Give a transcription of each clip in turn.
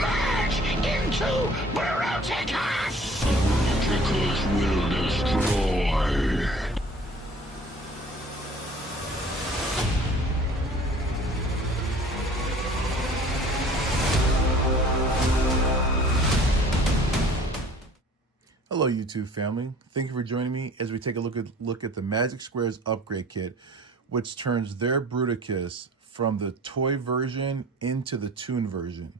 Merge into Bruticus! Bruticus will destroy. Hello YouTube family, thank you for joining me as we take a look at the Magic Squares upgrade kit, which turns their Bruticus from the toy version into the Toon version.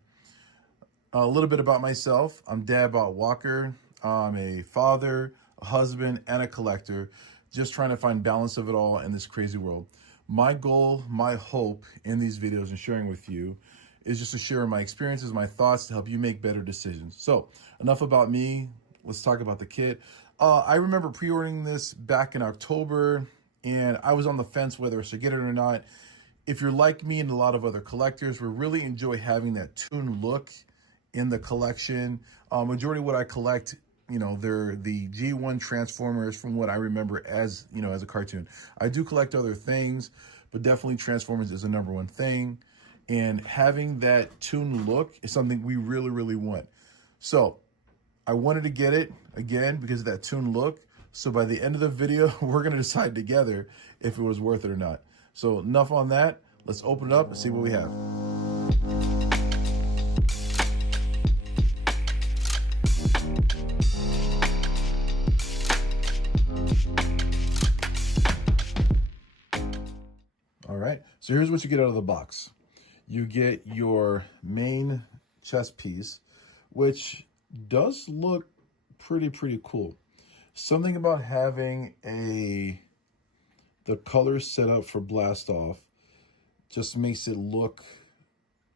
A little bit about myself. I'm Dad Bot Walker. I'm a father, a husband, and a collector, just trying to find balance of it all in this crazy world. My goal, my hope in these videos and sharing with you is just to share my experiences, my thoughts to help you make better decisions. So enough about me. Let's talk about the kit. I remember pre-ordering this back in October, and I was on the fence whether I should get it or not. If you're like me and a lot of other collectors, we really enjoy having that Toon look in the collection. Majority of what I collect, they're the G1 Transformers from what I remember as, as a cartoon. I do collect other things, but definitely Transformers is the #1 thing. And having that Toon look is something we really, really want. So I wanted to get it, again, because of that Toon look. So by the end of the video, we're going to decide together if it was worth it or not. So enough on that. Let's open it up and see what we have. All right, so here's what you get out of the box. You get your main chest piece, which does look pretty cool. Something about having the color set up for blast off just makes it look,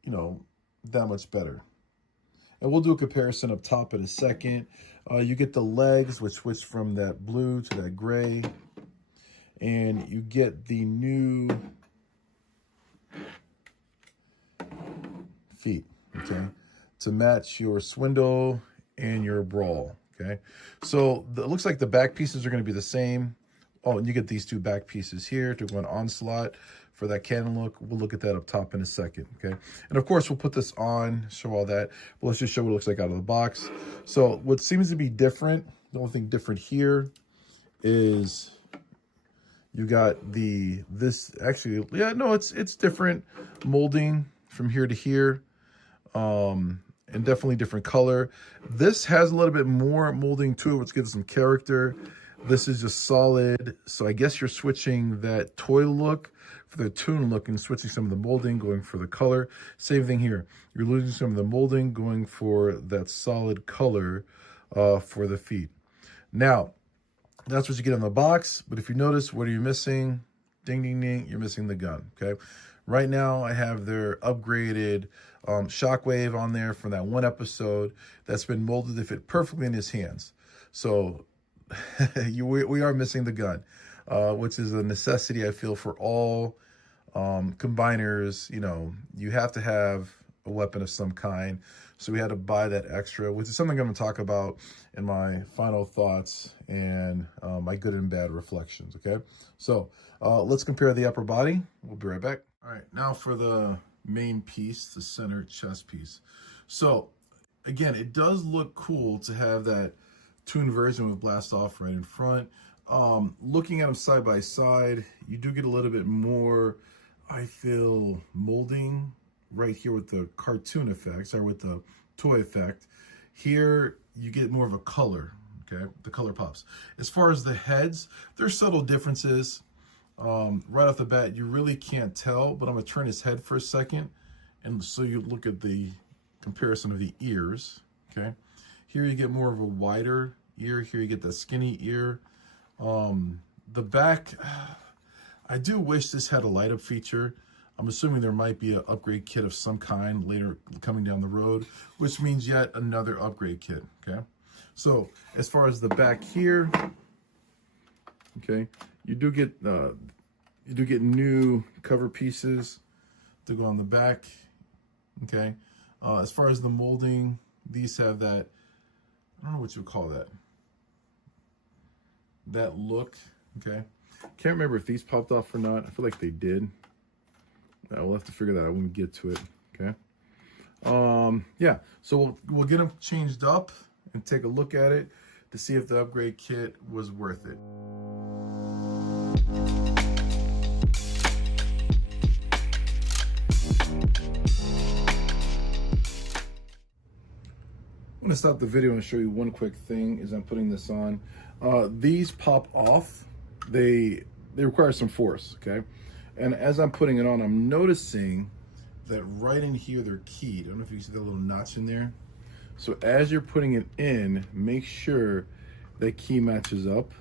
that much better. And we'll do a comparison up top in a second. You get the legs, which switch from that blue to that gray. And you get the new feet, okay, to match your Swindle and your Brawl, okay? So it looks like the back pieces are going to be the same. Oh, and you get these two back pieces here to go on Onslaught for that cannon look. We'll look at that up top in a second, okay? And of course, we'll put this on, show all that, but let's just show what it looks like out of the box. So what seems to be different, the only thing different here is you got it's different molding from here to here. And definitely different color. This has a little bit more molding to it, which gives some character. This is just solid. So I guess you're switching that toy look for the Toon look and switching some of the molding, going for the color. Same thing here. You're losing some of the molding, going for that solid color for the feet. Now, that's what you get in the box. But if you notice, what are you missing? Ding, ding, ding. You're missing the gun, okay? Right now, I have their upgraded Shockwave on there from that one episode that's been molded to fit perfectly in his hands. So we are missing the gun, which is a necessity, I feel, for all combiners. You have to have a weapon of some kind. So we had to buy that extra, which is something I'm going to talk about in my final thoughts and my good and bad reflections, okay? So let's compare the upper body. We'll be right back. All right, now for the main piece, the center chest piece. So again, it does look cool to have that Toon version with blast off right in front. Looking at them side by side, you do get a little bit more, I feel, molding right here with the cartoon effects or with the toy effect. Here you get more of a color, okay? The color pops. As far as the heads, there's subtle differences. Right off the bat, you really can't tell, but I'm gonna turn his head for a second. And so you look at the comparison of the ears, okay? Here you get more of a wider ear. Here you get the skinny ear. The back, I do wish this had a light up feature. I'm assuming there might be an upgrade kit of some kind later coming down the road, which means yet another upgrade kit, okay? So as far as the back here, okay, you do get new cover pieces to go on the back, okay? As far as the molding, these have that, I don't know what you would call that. That look, okay? Can't remember if these popped off or not. I feel like they did. We'll have to figure that out when we get to it, okay? Yeah, so we'll get them changed up and take a look at it to see if the upgrade kit was worth it. I'm gonna stop the video and show you one quick thing as I'm putting this on. These pop off. They require some force, okay? And as I'm putting it on, I'm noticing that right in here they're keyed. I don't know if you can see that little notch in there. So as you're putting it in, make sure that key matches up.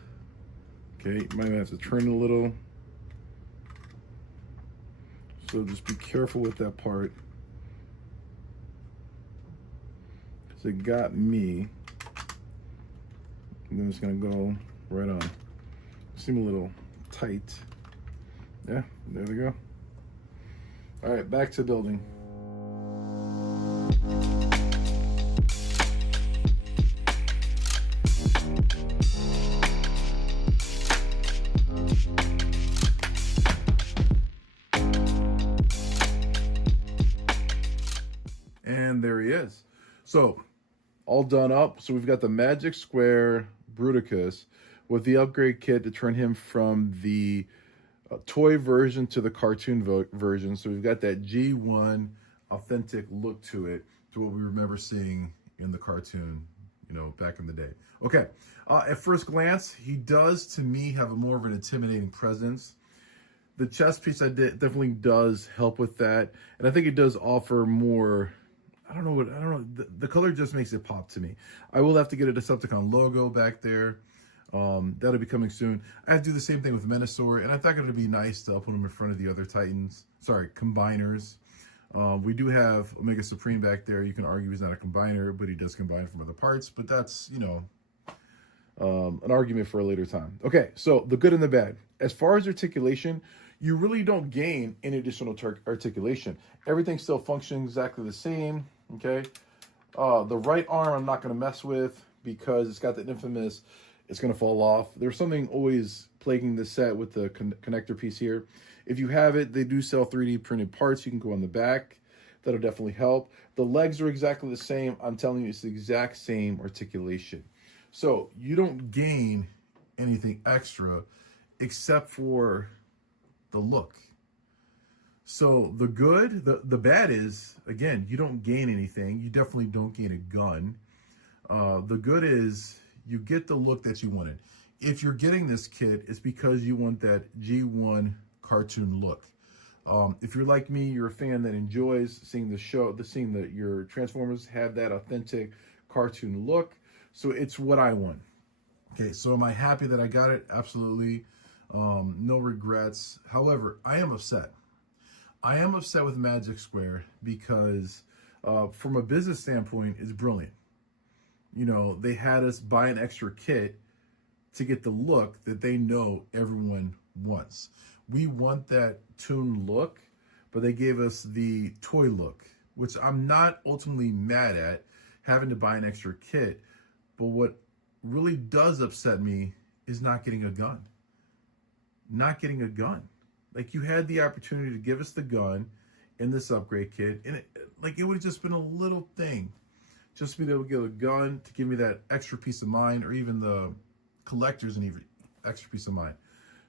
Okay, you might have to turn a little. So just be careful with that part. Because it got me. And then it's gonna go right on. Seem a little tight. Yeah, there we go. All right, back to building. And there he is. So, all done up. So we've got the Magic Square Bruticus with the upgrade kit to turn him from the toy version to the cartoon version. So we've got that G1 authentic look to it, to what we remember seeing in the cartoon, you know, back in the day. Okay, at first glance, he does, to me, have a more of an intimidating presence. The chest piece definitely does help with that, and I think it does offer more. I don't know. The color just makes it pop to me. I will have to get a Decepticon logo back there. That'll be coming soon. I have to do the same thing with Menasor, and I thought it would be nice to put them in front of the other Titans. Sorry, combiners. We do have Omega Supreme back there. You can argue he's not a combiner, but he does combine from other parts. But that's, you know, an argument for a later time. Okay, so the good and the bad. As far as articulation, you really don't gain any additional articulation. Everything still functions exactly the same, okay? The right arm I'm not going to mess with because it's got the infamous, it's going to fall off. There's something always plaguing this set with the connector piece here. If you have it, they do sell 3D printed parts. You can go on the back. That'll definitely help. The legs are exactly the same. I'm telling you, it's the exact same articulation. So you don't gain anything extra except for the look. So the good, the bad is, again, you don't gain anything. You definitely don't gain a gun. The good is you get the look that you wanted. If you're getting this kit, it's because you want that G1 cartoon look. If you're like me, you're a fan that enjoys seeing the show, seeing that your Transformers have that authentic cartoon look. So it's what I want. Okay, so am I happy that I got it? Absolutely. No regrets. However, I am upset. I am upset with Magic Square because from a business standpoint, it's brilliant. You know, they had us buy an extra kit to get the look that they know everyone wants. We want that Toon look, but they gave us the toy look, which I'm not ultimately mad at having to buy an extra kit. But what really does upset me is not getting a gun. Not getting a gun. Like, you had the opportunity to give us the gun in this upgrade kit, and it would have just been a little thing. Just to be able to get a gun to give me that extra peace of mind, or even the collectors and even extra peace of mind.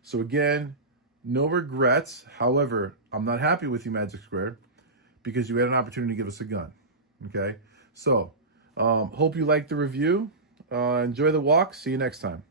So again, no regrets. However, I'm not happy with you, Magic Square, because you had an opportunity to give us a gun. Okay? So, hope you liked the review. Enjoy the walk. See you next time.